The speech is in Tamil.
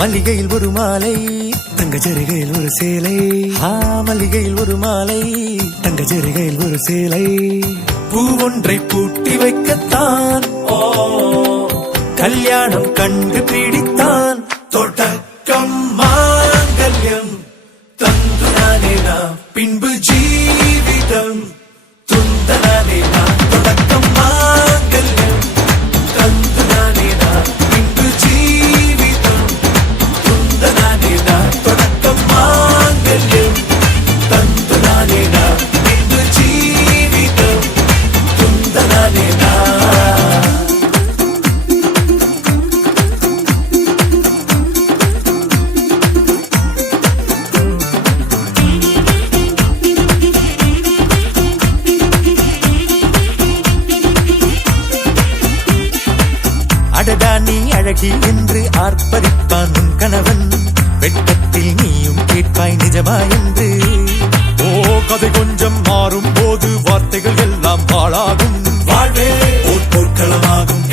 மல்லிகையில் ஒரு மாலை தங்கச்சரிகையில் ஒரு சேலை. மல்லிகையில் ஒரு மாலை தங்கச்சரிகையில் ஒரு சேலை. பூ ஒன்றை பூட்டி வைக்கத்தான் கல்யாணம் கண்டு பிடித்தான். தொடக்கம் மாங்கல்யம் தந்துனானே நாம் பின்பு ஜீவிதம் துந்தனானே நாம். தொடக்கம் மாங்கல்யம் தந்துனானே நாம் பின்பு ஜீவிதம் துந்தனானே நாம். தொடக்கம் மாங்கல்யம் தந்துனானே நாம் பின்பு ஜீவிதம் துந்தனானே நாம். அடடா நீ அழகி என்று ஆர்ப்பரிப்பான் உன் கணவன். வெட்கத்தில் நீயும் கேட்பாய் நிஜமா என்று. கதை கொஞ்சம் மாறும் போது வார்த்தைகள் எல்லாம் பாழாகும். வாழ்வே போர்க்களமாகும்.